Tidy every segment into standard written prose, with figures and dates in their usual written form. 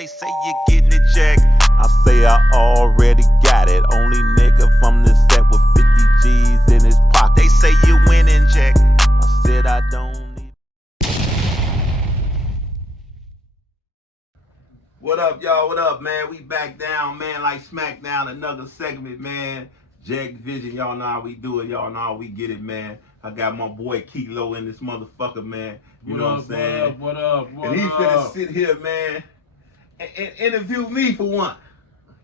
They say you getting it, Jeck. I say I already got it. Only nigga from the set with 50 G's in his pocket. They say you winning, Jeck. I said I don't need. What up, y'all? What up, man? We back down, man, like SmackDown. Another segment, man. Jeck Vision, y'all know how we do it. Y'all know how we get it, man. I got my boy Kelo in this motherfucker, man. You know what I'm saying? What up? And he finna sit here, man, and interview me for one.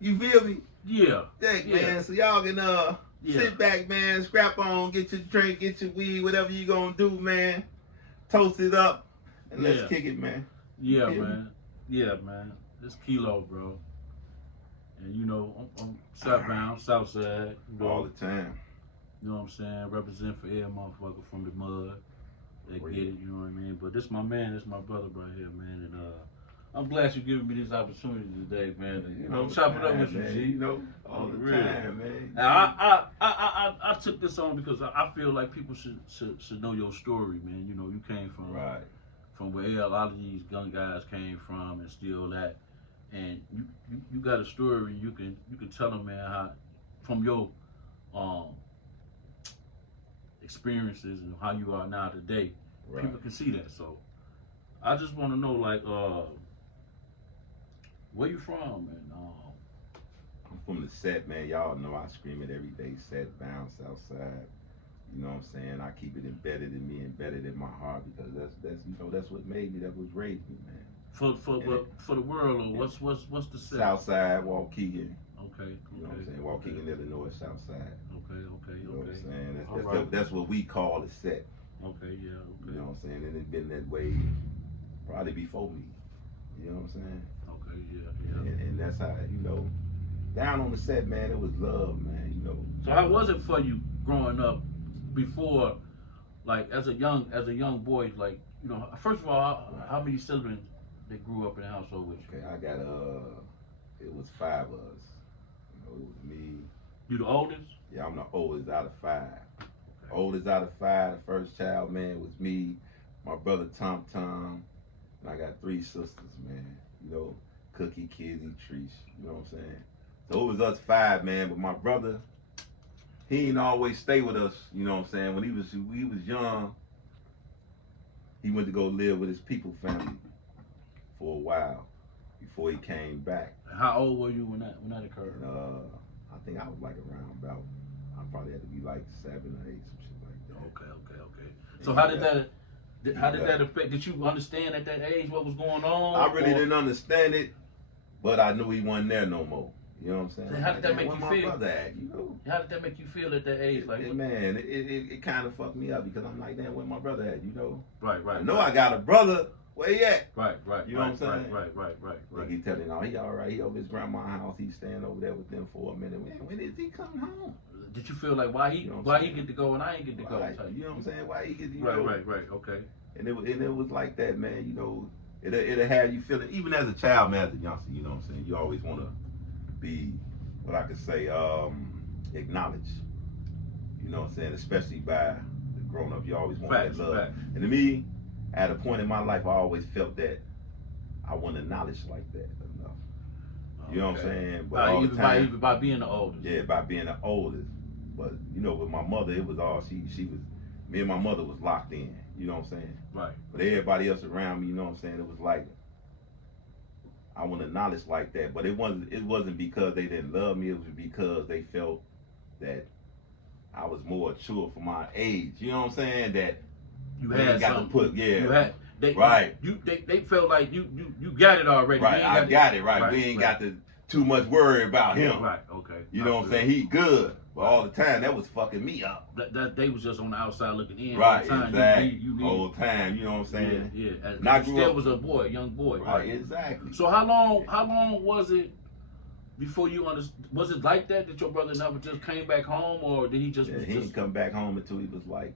You feel me? Yeah. Jeck, man. So y'all can sit back, man, scrap on, get your drink, get your weed, whatever you gonna do, man. Toast it up, and let's kick it, man. Yeah, man. Yeah, man. It's Kelo, bro. And you know, I'm SetBound, Southside. You know, all the time. You know what I'm saying? Represent for every motherfucker from the mud. They get it, you know what I mean? But this my man, this my brother right here, man. And I'm glad you giving me this opportunity today, man. To, you know, chop it up with you, G. You know, all the time, man. Now, I took this on because I feel like people should know your story, man. You know, you came from where a lot of these young guys came from and still that. And you got a story you can tell them, man, how from your experiences and how you are now today. People can see that. So I just want to know, like, where you from? And I'm from the set, man. Y'all know I scream it every day. SetBound, Southside. You know what I'm saying? I keep it embedded in me, embedded in my heart, because that's what made me. That was raised me, man. For the world, or what's the set? Southside, Waukegan. Okay. You know what I'm saying? Waukegan, Illinois, Southside. Okay. You know what I'm saying? That's what we call a set. Okay, yeah. Okay. You know what I'm saying? And it's been that way probably before me. You know what I'm saying? Okay, yeah. And that's how, you know, down on the set, man, it was love, man. You know. So how was it for you growing up before, like as a young boy, like, you know, first of all, how many siblings that grew up in the household with you? Okay, I got it was 5 of us. You know, it was me. You the oldest? Yeah, I'm the oldest out of 5. Okay. Oldest out of 5, the first child, man, was me, my brother Tom, and I got 3 sisters, man. You know, Cookie, Kizzy, Trish. You know what I'm saying? So it was us 5, man. But my brother, he didn't always stay with us. You know what I'm saying? When he was young, he went to go live with his people family for a while before he came back. How old were you when that occurred? And, I think I was like around about. I probably had to be like 7 or 8, some shit like that. Okay. So how did that affect? Did you understand at that age what was going on? I really didn't understand it, but I knew he wasn't there no more. You know what I'm saying? Then how did that make you feel? feel? My brother at, you know? How did that make you feel at that age? Like, man, it kind of fucked me up because I'm like, damn, where my brother at? You know? Right. I know I got a brother. Where he at? Right. You know what I'm saying? Right. Like he telling, no, he all right. He over his grandma's house. He's staying over there with them for a minute. When is he coming home? Did you feel like why he get to go and I ain't get to go? You know what I'm saying? Why he get to go? Right. Okay. And it was like that, man. You know, it'll have you feeling, even as a child, man, as a youngster. You know what I'm saying? You always want to be, what I could say, acknowledged. You know what I'm saying? Especially by the grown up. You always want that love. And to me, at a point in my life, I always felt that I wasn't acknowledged like that enough. You know what I'm saying? But by being the oldest. Yeah, by being the oldest. But you know, with my mother, it was all she was. Me and my mother was locked in. You know what I'm saying? Right. But everybody else around me, you know what I'm saying? It was like I wasn't acknowledged like that. But it wasn't because they didn't love me. It was because they felt that I was more mature for my age. You know what I'm saying? That you had got to put, they felt like you got it already. Right, I got it, right. We ain't got to too much worry about him. Right, okay. You know what I'm saying? He good. But all the time, that was fucking me up. That they was just on the outside looking in. Right, all the time. exactly. You whole time, you know what I'm saying? Yeah. And I grew still up, was a boy, young boy. Right, exactly. So how long was it before you understood? Was it like that your brother never just came back home, or did he just? Yeah, he didn't come back home until he was like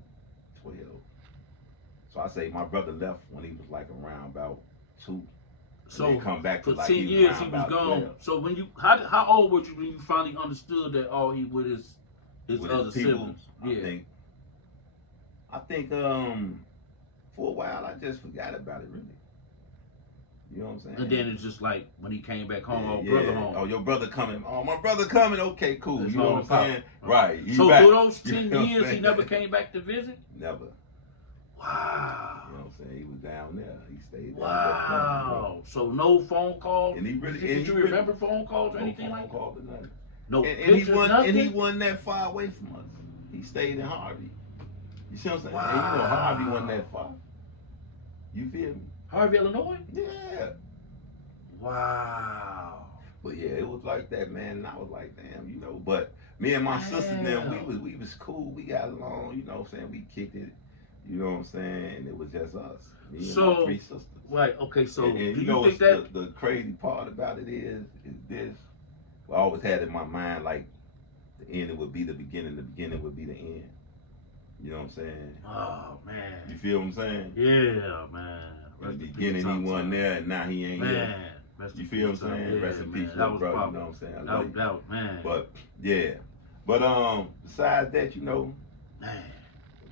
12. So I say my brother left when he was like around about 2. So come back for like 10 years he was gone. 12. So when how old were you when you finally understood that he with his other siblings? Yeah. I think for a while I just forgot about it really. You know what I'm saying? And then it's just like when he came back home, brother home. Oh, your brother coming. Oh, my brother coming. Okay, cool. It's you know what I'm saying? Right. So back. through those 10 you know years, he never came back to visit? Never. Wow. You know what I'm saying? He was down there. He stayed there. Wow. So no phone calls? And he really, did you remember phone calls or anything like that? No phone calls or nothing. No and nothing? he wasn't that far away from us. He stayed in Harvey. You see what I'm saying? Wow. And you know Harvey wasn't that far. You feel me? Harvey, Illinois? Yeah. Wow. But yeah, it was like that, man. And I was like, damn, you know. But me and my sister and them, we was cool. We got along. You know what I'm saying? We kicked it. You know what I'm saying? And it was just us. Me and my 3 sisters. Right. Okay. So and do you you know think that the crazy part about it is this? I always had in my mind like the end would be the beginning would be the end. You know what I'm saying? Oh man. You feel what I'm saying? Yeah, man. In the beginning he wasn't there, and now he ain't here. You feel what I'm saying? Yeah, Rest in peace, little brother. You know what I'm saying? I love you. Man. But yeah, but besides that, you know, man,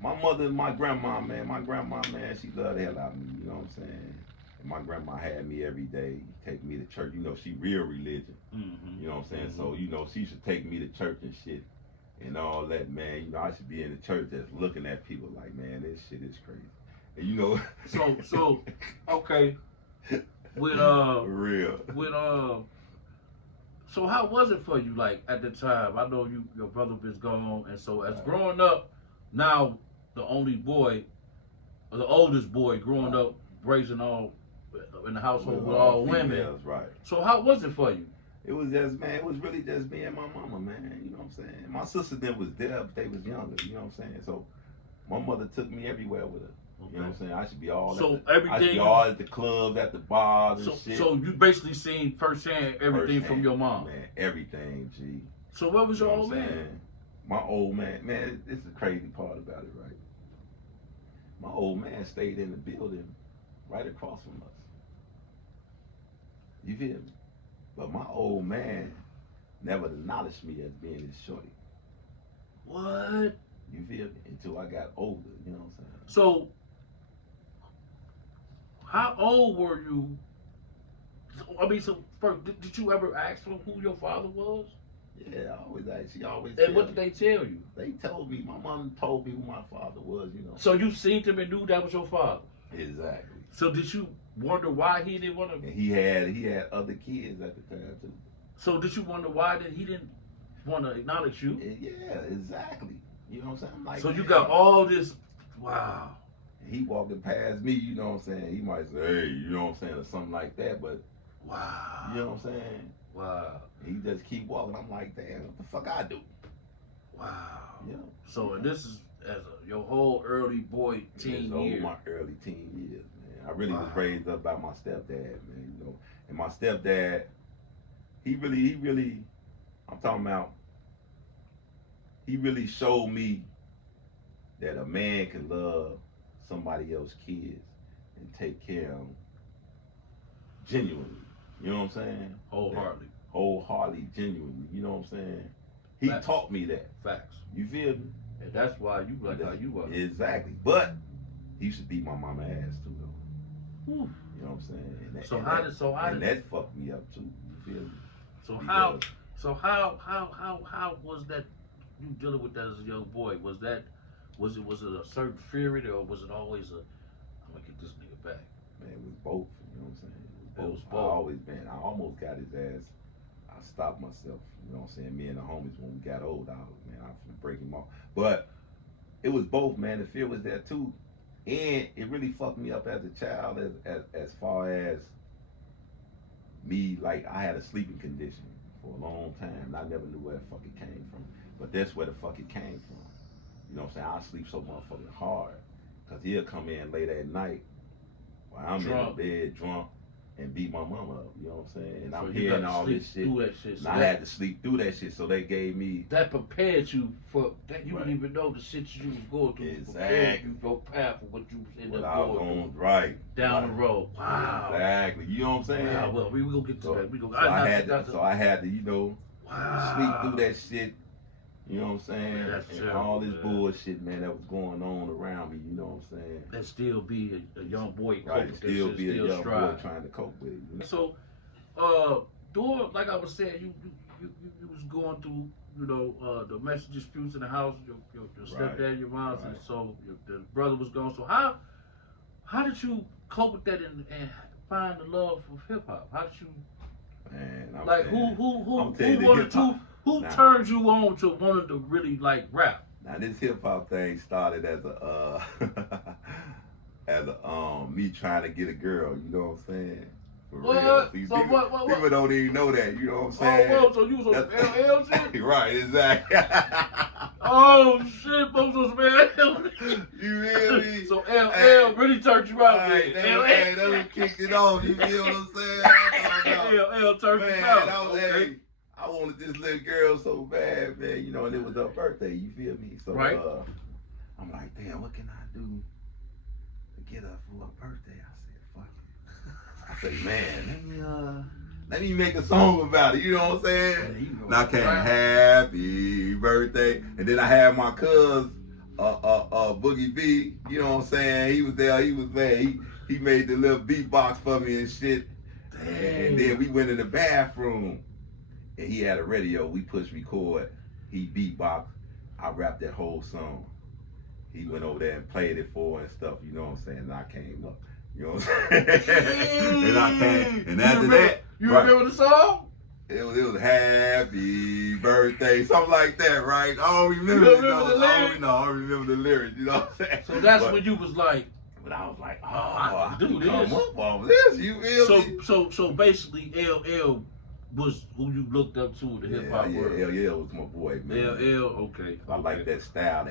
my mother and my grandma, man, she loved the hell out of me. You know what I'm saying? And my grandma had me every day, take me to church. You know, she real religion. Mm-hmm. You know what I'm saying? So you know, she should take me to church and shit. And all that, man, you know, I should be in the church just looking at people like, man, this shit is crazy. And you know, so okay, with real. So how was it for you, like at the time? I know your brother was gone, and so as growing up, now the only boy, or the oldest boy growing up, raising all in the household with all women. Right. So how was it for you? It was just, man, it was really just me and my mama, man. You know what I'm saying? My sister then was there, but they was younger. You know what I'm saying? So my mother took me everywhere with her. Okay. You know what I'm saying? I should be all I should be all at the clubs, at the bars and shit. So you basically seen firsthand everything from your mom? Man, everything, G. So what was your old man? My old man, this is the crazy part about it, right? My old man stayed in the building right across from us. You feel me? But my old man never acknowledged me as being his shorty. What? You feel me? Until I got older, you know what I'm saying? So, how old were you? So first, did you ever ask him who your father was? Yeah, I always asked. She always. And what did they tell you? They told me. My mom told me who my father was. You know. So you seen him and knew that was your father. Exactly. So did you wonder why he didn't want to? And he had other kids at the time too. So did you wonder why he didn't want to acknowledge you? Yeah, exactly. You know what I'm saying? I'm like, so you got all this. Wow. He walking past me, you know what I'm saying? He might say, hey, you know what I'm saying, or something like that, but wow. You know what I'm saying? Wow. He just keep walking. I'm like, damn, what the fuck I do? Wow. Yeah. So and this is as your whole early boy teen years. My early teen years, man. I really was raised up by my stepdad, man. You know, and my stepdad, he really, I'm talking about. He really showed me that a man can love somebody else's kids and take care of them genuinely. You know what I'm saying? Wholeheartedly, genuinely. You know what I'm saying? He taught me that. Facts. You feel me? And that's why you like how you are. Exactly. But he used to beat my mama ass too, though. Whew. You know what I'm saying? And that fucked me up too. You feel me? So how was that? You dealing with that as a young boy? Was it a certain fear or was it always I'm gonna get this nigga back? Man, it was both. You know what I'm saying? It was both. I almost got his ass. I stopped myself. You know what I'm saying? Me and the homies when we got old, I was break him off. But it was both, man. The fear was there too, and it really fucked me up as a child. As far as me, like I had a sleeping condition for a long time, and I never knew where the fuck it came from. But that's where the fuck it came from. You know what I'm saying? I sleep so motherfucking hard. Because he'll come in late at night while I'm drunk. in the bed drunk and beat my mama up. You know what I'm saying? And so I'm hearing all this shit. And I had to sleep through that shit. So they gave me... That prepared you for... That you didn't even know the shit you was going through. Exactly. Prepared you for path for what you was in the going through. Right. Down the road. Wow. Exactly. You know what I'm saying? Wow. Well, we gonna get to that. I had to, you know, sleep through that shit. You know what I'm saying? That's and terrible, all this man. bullshit, man, that was going on around me. You know what I'm saying? That still be a young boy Right, coping still with that be shit, a still young strive. boy trying to cope with it. You know? So, during, like I was saying, you was going through, the message disputes in the house. Your stepdad, your mom, and so the brother was gone. So how did you cope with that and find the love of hip hop? How did you? Man, Like who turned you on to wanting to really like rap? Now this hip hop thing started as a me trying to get a girl. You know what I'm saying? For real. See, So people don't even know that. You know what I'm saying? Oh, so you was on some LL shit? Right, exactly. Oh shit, folks was LL. You feel me? So LL really turned you out, right, man. That was kicked it off. You feel what I'm saying? LL turned you out. Hey, I wanted this little girl so bad, man. You know, and it was her birthday. You feel me? So right. I'm like, damn, what can I do to get her for her birthday? I said, fuck it. I said, man, let me make a song about it. You know what I'm saying? Now came happy birthday, and then I had my cousin, Boogie B. You know what I'm saying? He was there. He was there. He made the little beatbox for me and shit. And then we went in the bathroom, and he had a radio. We pushed record. He beatboxed. I rapped that whole song. He went over there and played it for her and stuff. You know what I'm saying? And I came up. You know what I'm saying? And I came. And after that, you remember the song? It was happy birthday, something like that, right? I don't remember the lyrics? I don't remember the lyrics. You know what I'm saying? So that's when you was like. But I was like, I do can this. come up off this. You feel me? So basically, LL was who you looked up to in the hip hop world. LL was my boy, man. LL, okay. I like that style,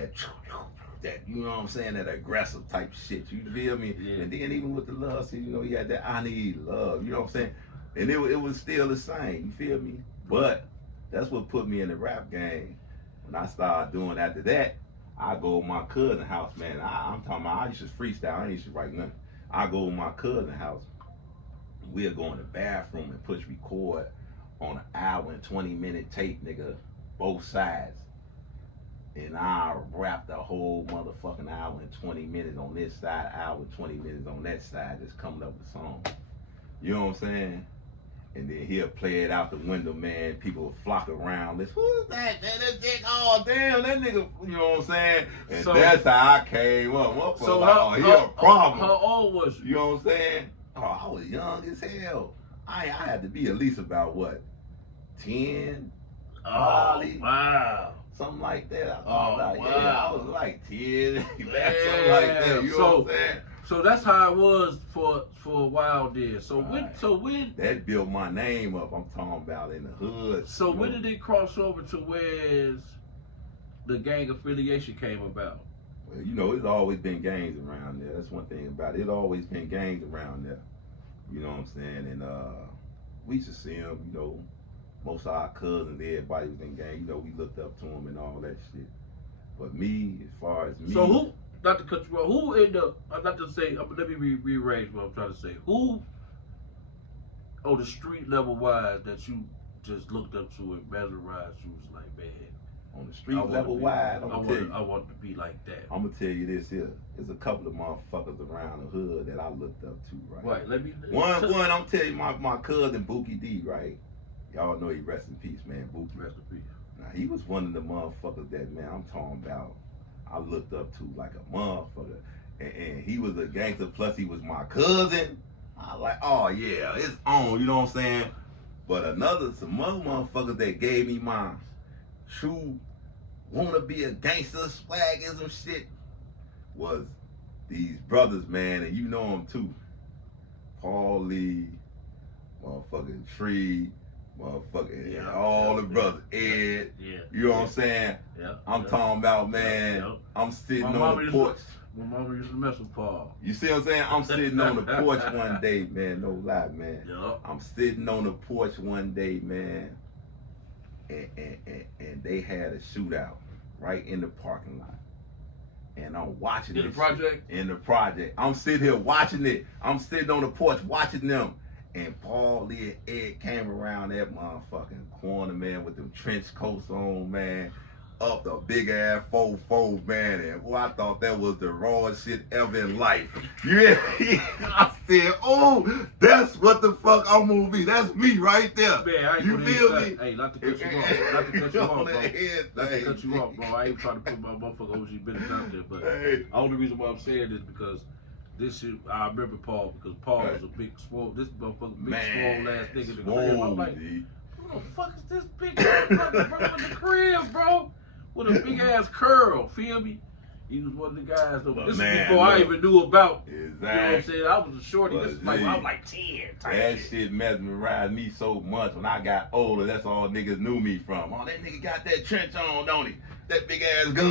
that you know what I'm saying, that aggressive type shit. You feel me? Yeah. And then even with the love, see, you know, he had that I need love. You know what I'm saying? And it was still the same. You feel me? But that's what put me in the rap game. When I started doing after that, I go to my cousin's house, man. I'm talking about, I used to freestyle. I used to write nothing. I go to my cousin's house. We'll go in the bathroom and push record on an hour and 20-minute tape, nigga, both sides. And I rap the whole motherfucking hour and 20 minutes on this side, hour and 20 minutes on that side, just coming up with songs. You know what I'm saying? And then he'll play it out the window, man. People will flock around. This, who's that? That's Jeck. Oh, damn, that nigga. You know what I'm saying? And so, that's how I came up. So he a problem. How old was you? You know what I'm saying? Oh, I was young as hell. I had to be at least about, what, 10? Probably. Wow. Something like that. Wow. Yeah, I was like 10, 11, something like that. You know what I'm saying? So that's how it was for a while there. So when that built my name up. I'm talking about in the hood. So when did it cross over to where the gang affiliation came about? Well, you know, it's always been gangs around there. That's one thing about it. It's always been gangs around there. You know what I'm saying? And we used to see them. You know, most of our cousins, everybody was in gang. You know, we looked up to them and all that shit. But me, as far as me. So who? Not to cut you off. Who in the? Not to say. Let me rearrange what I'm trying to say. Who, on the street level wise, that you just looked up to and mesmerized? You was like, man. On the street level wise, I want to be like that. I'm gonna tell you this here. There's a couple of motherfuckers around the hood that I looked up to, right? Right. Let me. One. I'm telling you, my cousin Bookie D, right? Y'all know he rest in peace, man. Bookie. Rest in peace. Now he was one of the motherfuckers that, man, I'm talking about. I looked up to like a motherfucker, and he was a gangster. Plus, he was my cousin. I was like, oh yeah, it's on. You know what I'm saying? But some other motherfuckers that gave me my true wanna be a gangster swagism shit was these brothers, man, and you know them too. Paul Lee, motherfucking Tree. Motherfucking all the brothers, Ed, you know what I'm saying? I'm talking about, man, I'm sitting on the porch. My mama used to mess with Paul. You see what I'm saying? I'm sitting on the porch one day, man, no lie, man. I'm sitting on the porch one day, man, and they had a shootout right in the parking lot. And I'm watching in the project? In the project. I'm sitting here watching it. I'm sitting on the porch watching them. And Paul Lee and Ed came around that motherfucking corner, man, with them trench coats on, man. up the big ass 4-4 man, and boy, I thought that was the rawest shit ever in life. You hear me? I said, oh, that's what the fuck I'm gonna be. That's me right there. Man, you feel me? Hey, not to cut you off. Not to cut you off, bro. Not to cut you off, bro. I ain't trying to put my motherfucker OG business out there, but hey. the only reason why I'm saying this because this shit, I remember Paul because Paul was a big swole, this motherfucker big swole ass nigga in the crib. I'm like, who the fuck is this big motherfucker bro in the crib, bro? With a big ass curl, feel me? He was one of the guys though. This is before I even knew about. Exactly. You know what I'm saying? I was a shorty. This is like I was like 10. That shit mesmerized me so much. When I got older, that's all niggas knew me from. Oh, that nigga got that trench on, don't he? That big ass gun.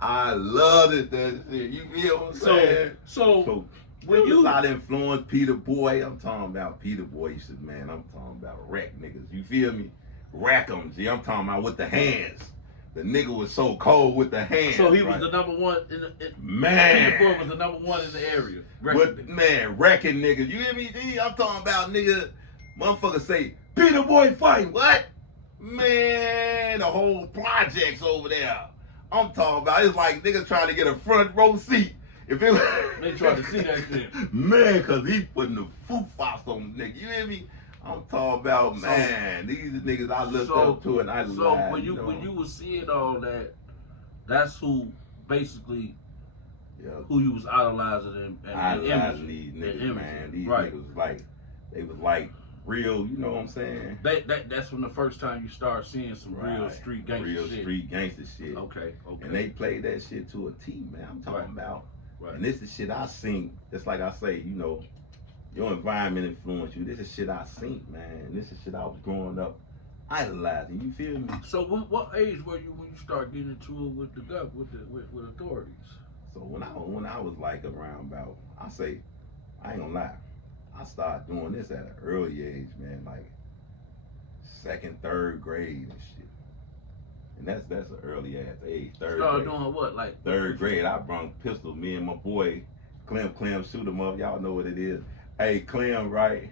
I loved it. That shit. You feel what I'm saying? So when you a lot of influence, Peter Boy. I'm talking about Peter Boy. You said, man, I'm talking about wreck niggas. You feel me? Rack 'em. See, I'm talking about with the hands. The nigga was so cold with the hands. So he was the number one in the man. Peter Boy was the number one in the area. Wrecking niggas. You hear me? I'm talking about nigga. Motherfuckers say Peter Boy fight. What? Man, the whole project's over there. I'm talking about it's like niggas trying to get a front row seat. If it they trying to see that shit. Man, cause he putting the foot-fops on the nigga. You hear me? I'm talking about, man, these are niggas I looked up to and I lied. So when you was seeing all that, that's who basically who you was idolizing and idolizing these niggas, man. These niggas was they was like real, you know what I'm saying? That's from the first time you start seeing some real street gangster shit. Real street gangster shit. Okay. And they played that shit to a T, man. I'm talking about. And this is shit I seen. Just like I say, you know, your environment influenced you. This is shit I seen, man. This is shit I was growing up idolizing. You feel me? So what age were you when you started getting into it with the with authorities? So when I was like around about, I ain't gonna lie, I started doing this at an early age, man, like 2nd, 3rd grade and shit. And that's an early ass age. Started doing what, like 3rd grade? I brung pistols. Me and my boy Clem, shoot 'em up. Y'all know what it is. Hey, Clem, right?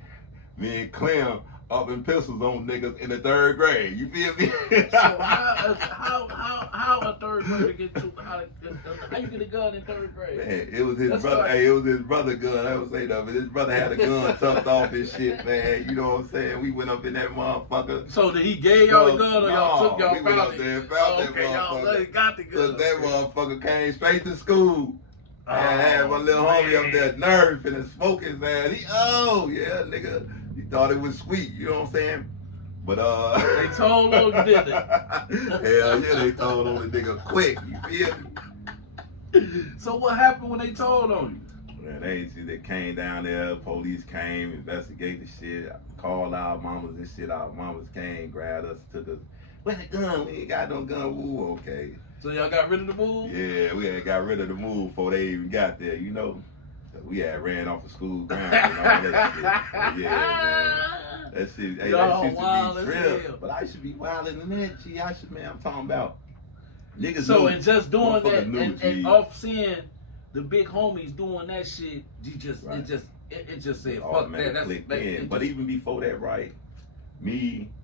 Me and Clem up in pistols on niggas in the 3rd grade. You feel me? So how a 3rd grader get to how you get a gun in 3rd grade? Man, it was his brother. Hey, it was his brother gun. I would say that, but his brother had a gun tucked off his shit, man. You know what I'm saying? We went up in that motherfucker. So did he gave y'all the gun or y'all took y'all we went up there and found that motherfucker. Y'all got the gun. Cause that motherfucker came straight to school. And had my little homie up there, nerve, finna smoke his ass. Nigga. He thought it was sweet, you know what I'm saying? But they told on you, didn't they? Hell yeah, they told on the nigga quick, you feel me? So what happened when they told on you? Man, they came down there, police came, investigated the shit, called our mamas and shit. Our mamas came, grabbed us, took us. Where the gun? We ain't got no gun. Woo, okay. So y'all got rid of the move? Yeah, we had got rid of the move before they even got there, you know? We had ran off the school ground and all that shit. Yeah, man. That shit, hey, that shit should be trip. But I should be wilding in that, G. I'm talking about niggas. So, and just doing that and off seeing the big homies doing that shit, it just said, fuck that. That's but even before that, right?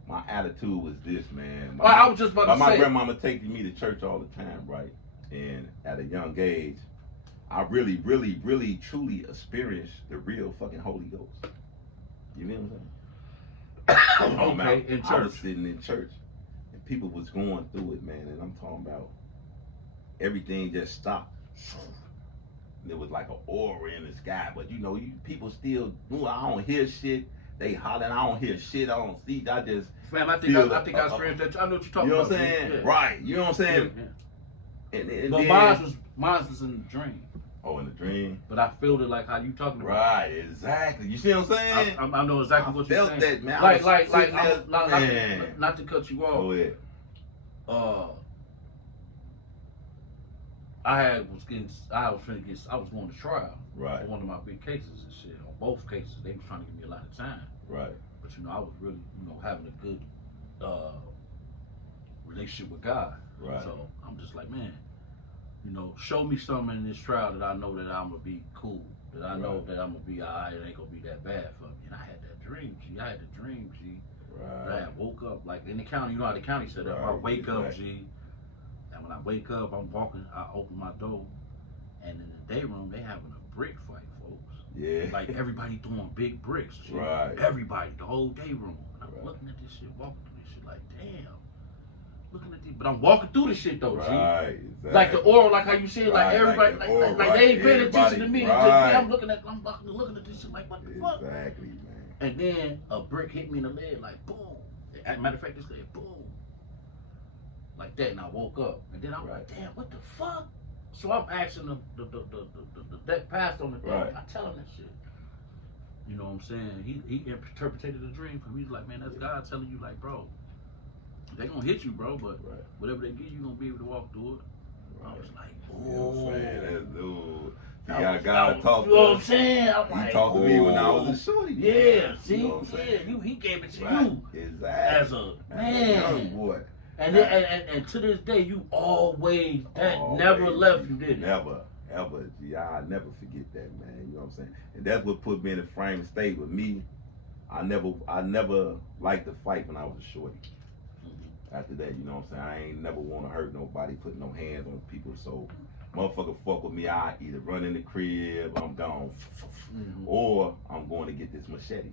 My attitude was this, man. I was just about to say. My grandmama taking me to church all the time, right? And at a young age, I really, really, really, truly experienced the real fucking Holy Ghost. You know what I'm saying? Okay, in church. I was sitting in church, and people was going through it, man. And I'm talking about everything just stopped. There was like an aura in the sky, but you know, people still doing. I don't hear shit. They hollering. I don't hear shit. I don't see. I just. Man, I think I experienced that. I know what you're talking about. You know what I'm saying? Yeah. Right. You know what I'm saying? Yeah. And but mine was in the dream. Oh, in the dream. But I felt it like how you talking about. Right, exactly. You see what I'm saying? I know exactly what you're saying. I felt that, man. Not to cut you off. Go ahead. I was going to trial. Right. For one of my big cases and shit. On both cases, they was trying to give me a lot of time. Right. But you know, I was really, having a good relationship with God. Right. So I'm just like, man, show me something in this trial that I know that I'm gonna be cool. That I know that I'm gonna be alright. It ain't gonna be that bad for me. And I had that dream, G. Right. I woke up, like in the county, you know how the county set up. I wake up, G. And when I wake up, I'm walking, I open my door. And in the day room, they having a brick fight, folks. Yeah. Like everybody throwing big bricks. G. Right. Everybody, the whole day room. And I'm looking at this shit, walking through this shit like, damn. Looking at this, but I'm walking through this shit though, G. Right. Exactly. Like the aura, like how you said, like everybody, like they ain't paying attention to me. Right. I'm looking at this shit like, what the fuck? Exactly, man. And then a brick hit me in the leg, like boom. As a matter of fact, this leg, boom. Like that, and I woke up. And then I'm like, damn, what the fuck? So I'm asking that passed on the thing. I tell him that shit. You know what I'm saying? He interpreted the dream for me. He's like, man, that's God telling you, like, bro, they gonna hit you, bro, but whatever they give you, gonna be able to walk through it. I was like, oh. You know what I'm saying? That's dude. God talk to you know what I'm saying? I'm he like, talked to me when I was a shorty. Yeah, see? You know what I'm saying? He gave it to you. Exactly. As a man. Young boy. And to this day, you always never left you, did it? Never, ever. Gee, I'll never forget that, man. You know what I'm saying? And that's what put me in the frame of state with me. I never liked to fight when I was a shorty. After that, you know what I'm saying? I ain't never want to hurt nobody, put no hands on people. So, motherfucker fuck with me, I either run in the crib, I'm gone, or I'm going to get this machete.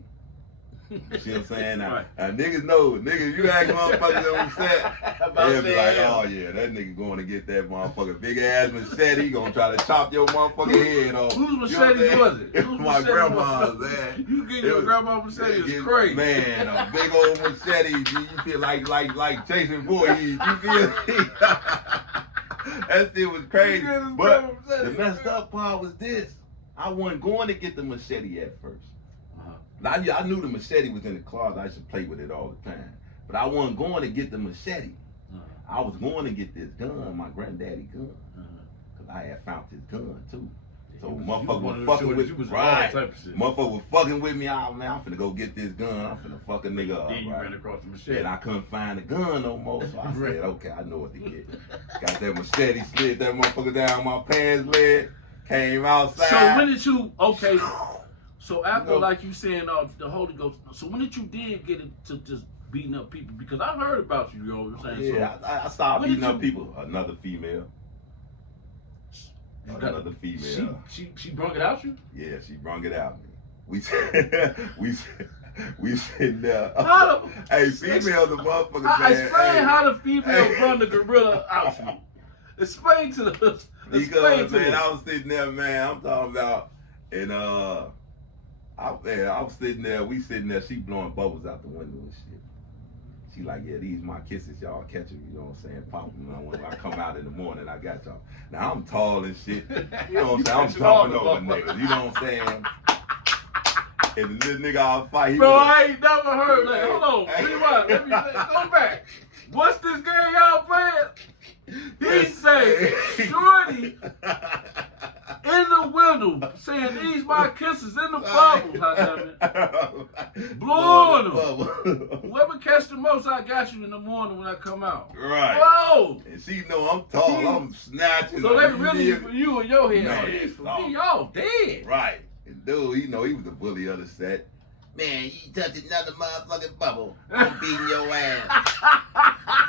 You see what I'm saying? Now, niggas know, you ask motherfuckers on set, they'll be like, oh yeah, that nigga going to get that motherfucker big ass machete, he gonna try to chop your motherfucking head off. Whose machete was it? My grandma's, man. You get your grandma's machete is crazy. Man, a big old machete, you feel like Jason Voorhees, you feel that shit was crazy. But the messed up part was this. I wasn't going to get the machete at first. I knew the machete was in the closet. I used to play with it all the time. But I wasn't going to get the machete. I was going to get this gun, my granddaddy gun. Because I had found this gun, too. So motherfucker was fucking with me. Motherfucker was fucking with me. I'm finna go get this gun. I'm finna fuck a nigga up. Then you ran across the machete. And I couldn't find the gun no more. So I said, okay, I know what to get. Got that machete, slid that motherfucker down my pants leg, came outside. So when did you, so after, like you saying, the Holy Ghost, so when did you get into just beating up people? Because I heard about you, you know what I'm saying? Yeah, so I started beating up people. Another female. Another female. She brung it out you? Yeah, she brung it out me. We sitting there. Hey, female, the motherfucker, man. Explain how the female brung the gorilla out you. Explain to us. Because, man, I was sitting there, man, I'm talking about, and I was sitting there, she blowing bubbles out the window and shit. She like, yeah, these my kisses, y'all catch them, you know what I'm saying? Pop them. When I come out in the morning, I got y'all. Now I'm tall and shit, you know what I'm saying? I'm jumping over niggas, you know what I'm saying? And this nigga I'll fight. Bro, I ain't never heard that. Hold on, rewind, let me go back. What's this game y'all playing? He say, shorty in the window saying these my kisses in the bubbles, goddammit. Blowing them. Whoever catch the most, I got you in the morning when I come out. Right. Whoa. And she know I'm tall, I'm snatching. So they really for you and your head. Man, for me, y'all dead. Right. And dude, he was the bully of the set. Man, you touch another motherfucking bubble, I'm beating your ass.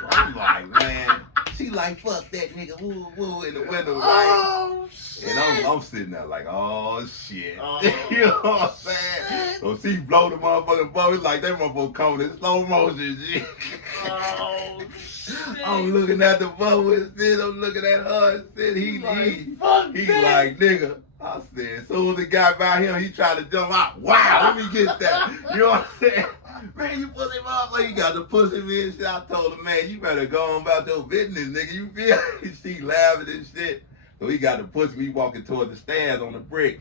So I'm like, man. She like, fuck that nigga, woo, woo, in the window, right? Oh, shit. And I'm sitting there like, oh, shit. You know what I'm saying? So she blow the motherfucking bubble, it's like that motherfucker coming in slow motion, G. Oh, shit. I'm looking at the bubble and shit, I'm looking at her and shit. He like, nigga. I said, as soon as it got by him, he tried to jump out. Wow, let me get that. You know what I'm saying? Man, you pussy motherfucker, you got to pussy me and shit. I told him, man, you better go on about your business, nigga. You feel me? She laughing and shit. So he got to push me walking toward the stairs on the brick.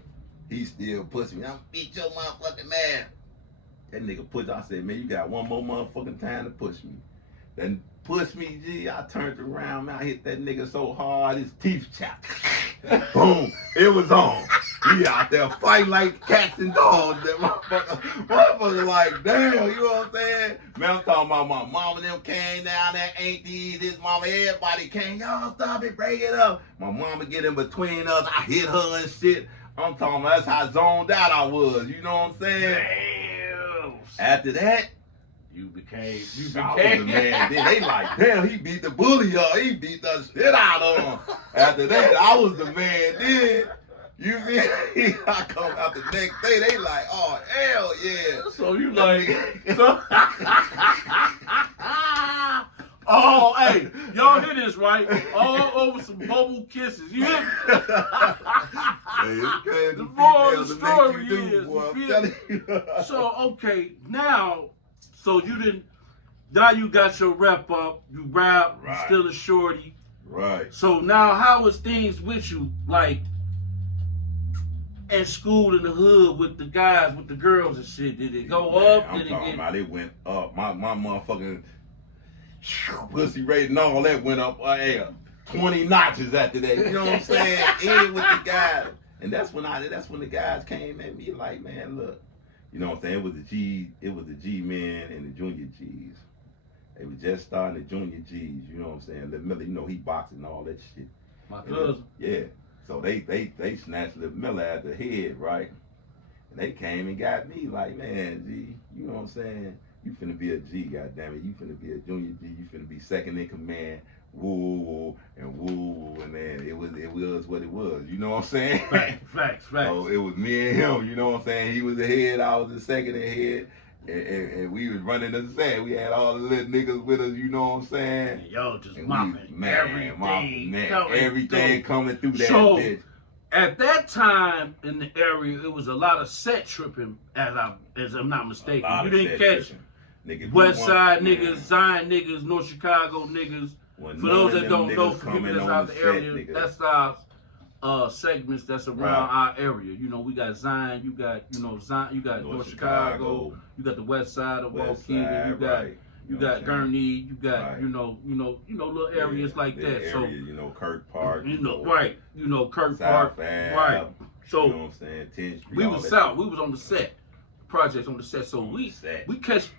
He still pushing me. I'm beat your motherfucking man. That nigga pushed. I said, man, you got one more motherfucking time to push me. Then push me, G. I turned around, man. I hit that nigga so hard, his teeth chopped. Boom. It was on. We out there fighting like cats and dogs. That motherfucker like, damn, you know what I'm saying? Man, I'm talking about my mama and them came down there, aunties, his mama, everybody came. Y'all stop it, break it up. My mama get in between us. I hit her and shit. I'm talking about that's how zoned out I was. You know what I'm saying? Damn. After that, You became. I was the man. Then they like, damn, he beat the bully up. He beat the shit out of him. After that, I was the man. Then you mean I come out the next day. They like, oh hell yeah. So you like, so. Oh, hey, y'all hear this, right? All over some bubble kisses. You hear me? The moral of the story is, you feel? So, okay, now, so you didn't, now you got your rep up, you rap, you still a shorty. Right. So now how is things with you, like, in school in the hood with the guys, with the girls and shit? Did it go up? I'm talking about it went up. My motherfucking pussy rate and all that went up 20 notches after that. You know what I'm saying? In with the guys. And that's when the guys came at me like, man, look. You know what I'm saying? It was the G men and the junior G's. They were just starting the junior G's, you know what I'm saying? Lil Miller, you know, he boxing and all that shit. My cousin. Yeah. So they snatched Lil Miller at the head, right? And they came and got me like, man, G, you know what I'm saying? You finna be a G, goddammit. You finna be a junior G. You finna be second in command. Woo, and then it was what it was. You know what I'm saying? Facts. So it was me and him. You know what I'm saying? He was the head. I was the second in head. And we was running the set. We had all the little niggas with us. You know what I'm saying? And y'all just mopping everything coming through that bitch. At that time in the area, it was a lot of set tripping, as I'm not mistaken. You didn't catch West Side niggas, Zion niggas, North Chicago niggas. For those that don't know, for people that's out the area, that's our segments that's around our area. You know, we got Zion, you got Zion, you got North Chicago, you got the West Side of Waukegan, you got Gurney, you got you know little areas like that. So you know Kirk Park, Kirk South Park, Ave, right. So you know what I'm saying, 10th Street. We was south. We was on the set, projects on the set. So we catch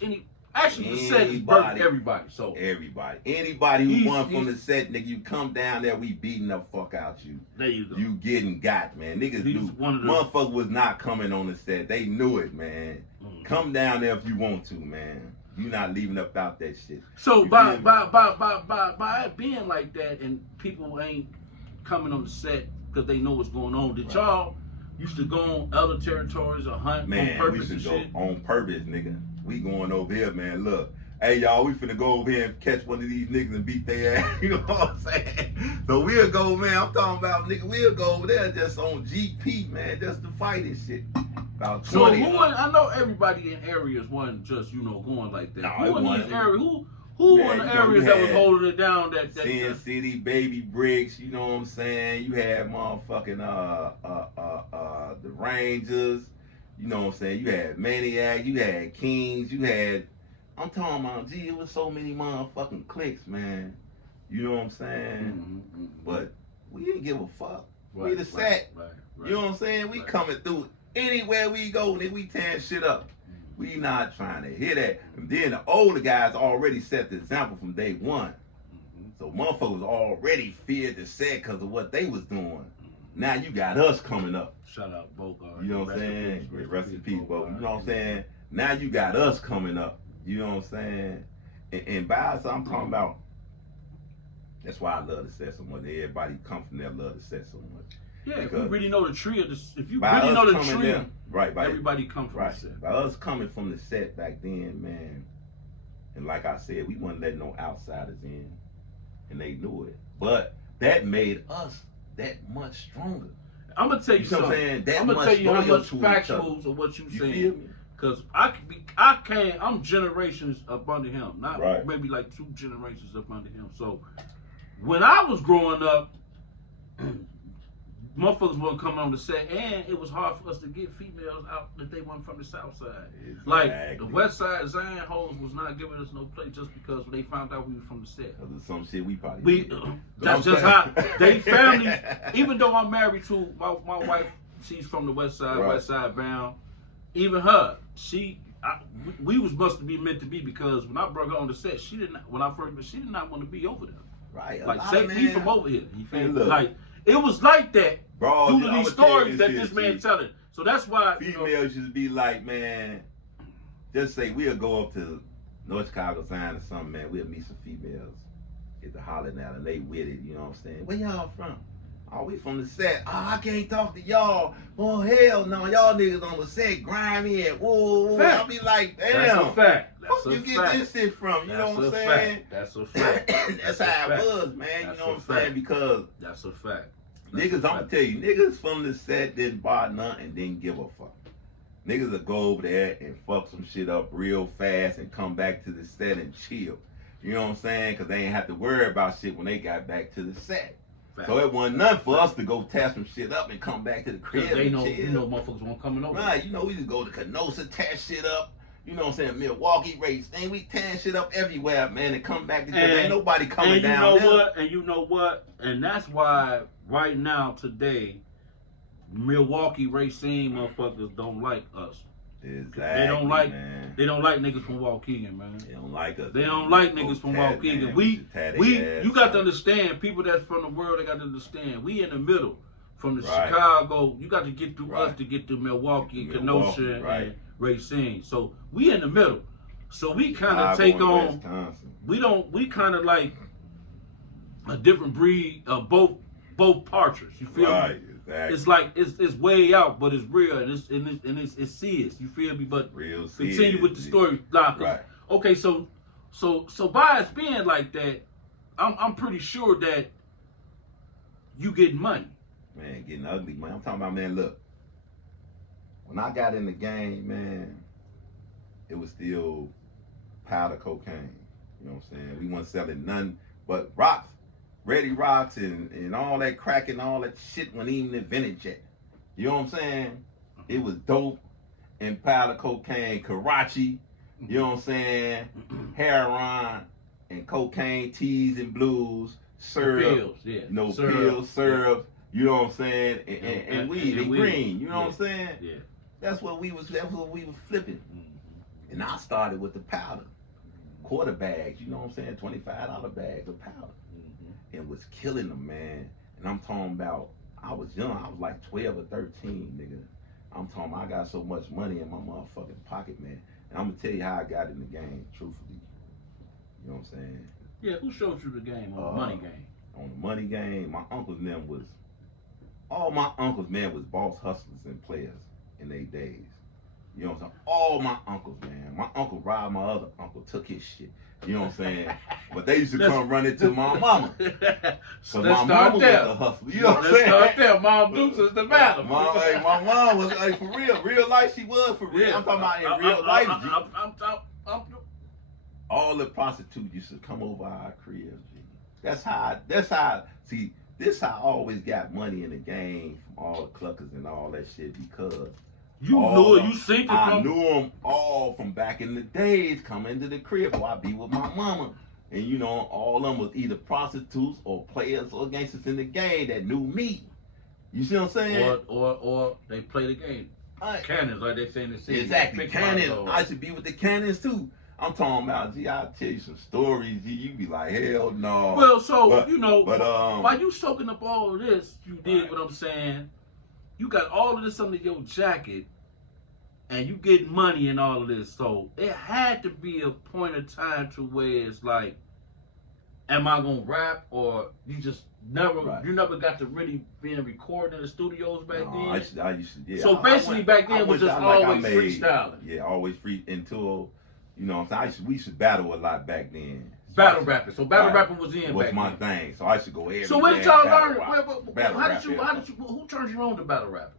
any. Actually, the set is birthed everybody. So anybody who won from the set, nigga, you come down there, we beating the fuck out you. There you go. You getting got, man. Niggas knew. Motherfucker was not coming on the set. They knew it, man. Come down there if you want to, man. You not leaving up out that shit. So by it being like that, and people ain't coming on the set because they know what's going on. Did y'all used to go on other territories or hunt on purpose? We used to go on purpose, nigga. We going over here, man. Look, hey y'all, we finna go over here and catch one of these niggas and beat their ass. You know what I'm saying? So we'll go, man. I'm talking about, nigga. We'll go over there just on GP, man, just to fight and shit. About 20. So I know everybody in areas wasn't just going like that. No, who in these areas? Who in the areas that was holding it down? That Sin City, Baby Bricks. You know what I'm saying? You had motherfucking the Rangers. You know what I'm saying? You had Maniac, you had Kings, I'm talking about, it was so many motherfucking cliques, man. You know what I'm saying? But we didn't give a fuck. We the set. You know what I'm saying? We coming through anywhere we go, nigga, we tearing shit up. We not trying to hear that. And then the older guys already set the example from day one. So motherfuckers already feared the set because of what they was doing. Now you got us coming up. Shout out Bogart. You know what I'm saying? Rest in peace, Bogart. You know what I'm saying? Now you got us coming up. You know what I'm saying? And by so I'm talking about, that's why I love the set so much. Everybody come from there love the set so much. Yeah, if you really know the tree of this, if you really know the tree, everybody come from the set. By us coming from the set back then, man, and like I said, we wasn't letting no outsiders in, and they knew it. But that made us that much stronger. I'm gonna tell you something. I'm gonna tell you how much factuals of what you saying. Cause I'm generations up under him, not maybe like 2 generations up under him. So when I was growing up, motherfuckers wasn't coming on the set, and it was hard for us to get females out that they weren't from the South Side. Exactly. Like the West Side Zion hoes was not giving us no play just because they found out we was from the set. Because of some shit we probably that's just how they family. Even though I'm married to my wife, she's from the West Side, West Side Bound. Even her, we was must be meant to be because when I brought her on the set, she did not want to be over there. Right. Like say me from over here. You feel me? Like it was like that. Bro, due to these stories that this man telling. So that's why females just be like, man, just say we'll go up to North Chicago sign or something, man. We'll meet some females at the hollering at and they with it, you know what I'm saying? Where y'all from? Oh, we from the set. Oh, I can't talk to y'all. Oh, hell no. Y'all niggas on the set grimy and whoa. I'll be like, damn. That's a fact. That's you get this shit from? You know what I'm saying? That's a fact. That's how it was, man. You know what I'm saying? Because that's a fact. Niggas, I'm gonna tell you, niggas from the set didn't buy nothing and didn't give a fuck. Niggas will go over there and fuck some shit up real fast and come back to the set and chill. You know what I'm saying? Because they ain't have to worry about shit when they got back to the set. So it wasn't nothing for us to go tear some shit up and come back to the crib. They know, and chill. you know, motherfuckers won't coming over. Right, you know, we just go to Kenosha, tear shit up. You know what I'm saying? Milwaukee race. And we tearing shit up everywhere, man, and come back because ain't nobody coming down there. And you know what? And that's why right now, today, Milwaukee racing motherfuckers don't like us. Exactly, they don't like man. They don't like niggas from Waukegan, man. They don't like us. They don't like niggas from Waukegan. You got to understand, people that's from the world, they got to understand. We in the middle. From the Chicago, you got to get through us to get to Milwaukee, Kenosha, and Racine. So we in the middle. So we kind of take on. We kind of like a different breed of both partridge. You feel me? Exactly. It's like it's way out, but it's real and it's serious. You feel me? But real continue with the story. Right. Okay, so by it being like that, I'm pretty sure that you getting money. Man, getting ugly, man. I'm talking about, man, look. When I got in the game, man, it was still powder cocaine. You know what I'm saying? We weren't selling nothing but rocks. Ready rocks and all that crack and all that shit wasn't even invented yet. You know what I'm saying? It was dope and powder cocaine, Karachi, you know what I'm saying? Heroin and cocaine, teas and blues, syrup, pills, yeah. Pills, syrup, you know what I'm saying? And weed and green, you know what I'm saying? Yeah. That's what we was flipping. Mm-hmm. And I started with the powder. Quarter bags, you know what I'm saying? $25 bags of powder. And was killing them, man. And I'm talking about, I was young. I was like 12 or 13, nigga. I'm talking about I got so much money in my motherfucking pocket, man. And I'm going to tell you how I got in the game, truthfully. You know what I'm saying? Yeah, who showed you the game on the money game? On the money game, my uncles, man, all my uncles, man, was boss hustlers and players in their days. You know what I'm saying? All my uncles, man. My uncle Rob, my other uncle, took his shit. You know what I'm saying? But they used to come run into my mama. So my mama was a hustler. You know what I'm saying? Let's start there. Mom Dukes is the battle. My mom was like, for real. Real life, she was for real. I'm talking about in real life. All the prostitutes used to come over our crib, G. That's how, see, this how I always got money in the game from all the cluckers and all that shit because you knew it, you seen it. I knew them all from back in the days coming to the crib. So I be with my mama. And you know, all of them was either prostitutes or players or gangsters in the game that knew me. You see what I'm saying? Or they play the game. Cannons, like they say in the city. Exactly. Cannons. I should be with the cannons too. I'm talking about, G, I'll tell you some stories, G, you be like, hell no. Well, so, while you soaking up all of this, you did what I'm saying. You got all of this under your jacket, and you getting money and all of this. So it had to be a point of time to where it's like, am I gonna rap, or you just never, you never got to really being recorded in the studios back then? I used to, yeah. So basically, back then was just always freestyling. Yeah, always free until, you know what I'm saying? We used to battle a lot back then. Battle rapping. So battle rapping was in back then. My thing. So I should go every So where did y'all learn? Who turned you on to battle rapping?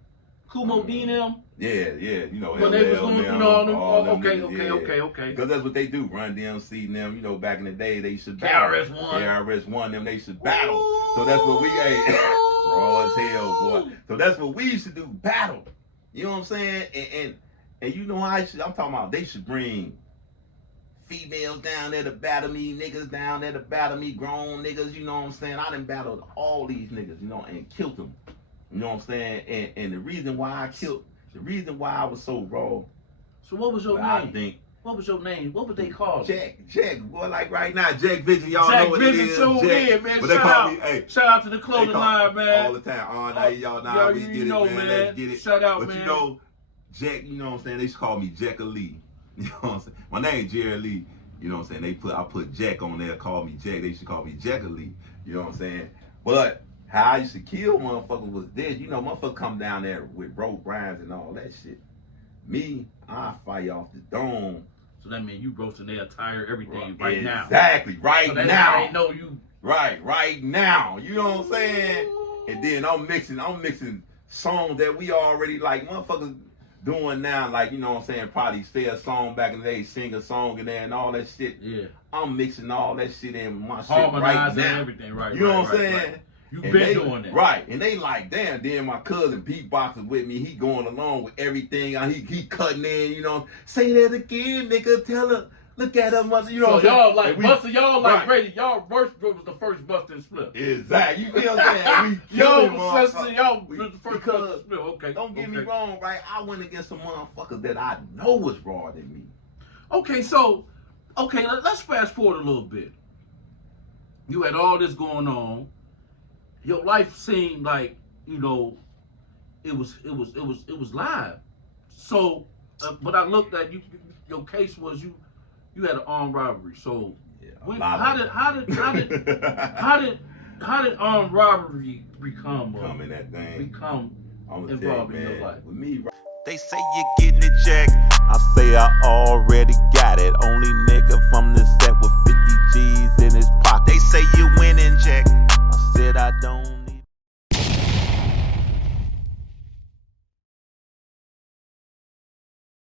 Kumo D and them? Yeah, you know. When they was going, you know, okay. Because that's what they do. Run DMC and them, you know, back in the day, they used to battle. KRS-One, them, they used to battle. Ooh. So that's what we ate. Raw as hell, boy. So that's what we used to do, battle. You know what I'm saying? And you know how I'm talking about, they should bring females down there to battle me, niggas down there to battle me, grown niggas, you know what I'm saying? I done battled all these niggas, you know, and killed them. You know what I'm saying? And the reason why I was so raw. So what was your name? What was your name? What would they call you? Jeck, boy, like right now, Jeck Vision, y'all know what it is. Jeck Vision tuned in, man. Shout out to the clothing line, man. All the time. Now we get it, man. Let's get it. Shout out, man. But you know, Jeck, you know what I'm saying? They used to call me Jeck Ali. You know what I'm saying? My name Jerry Lee. You know what I'm saying? I put Jeck on there, call me Jeck. They should call me Jeck Lee. You know what I'm saying? But how I used to kill motherfuckers was this. You know, motherfuckers come down there with rope grinds and all that shit. Me, I fire off the dome. So that means you roasting their tire, everything right now. Exactly, right so that's now. How they know you. Right now. You know what I'm saying? And then I'm mixing songs that we already like motherfuckers doing now, like, you know what I'm saying, probably say a song back in the day, sing a song in there and all that shit. Yeah. I'm mixing all that shit in my shit Harmonizing right now. Everything, right? You know what I'm saying? Right. You been doing that. Right. And they like, damn, then my cousin beatboxing with me, he going along with everything. He cutting in, you know, say that again, nigga, tell her, look at her mother, you know. So y'all like busting, y'all like right. ready. Y'all verse was the first busting split. Exactly. You feel what I'm saying? Y'all was the first busting split. Okay. Don't get me wrong, right? I went against some motherfuckers that I know was rawer than me. Okay, so let's fast forward a little bit. You had all this going on. Your life seemed like, you know, it was live. So, but I looked at you. Your case was you had an armed robbery. So, how did armed robbery become involved in your life? With me, they say you're getting it, Jack. I say I already got it. Only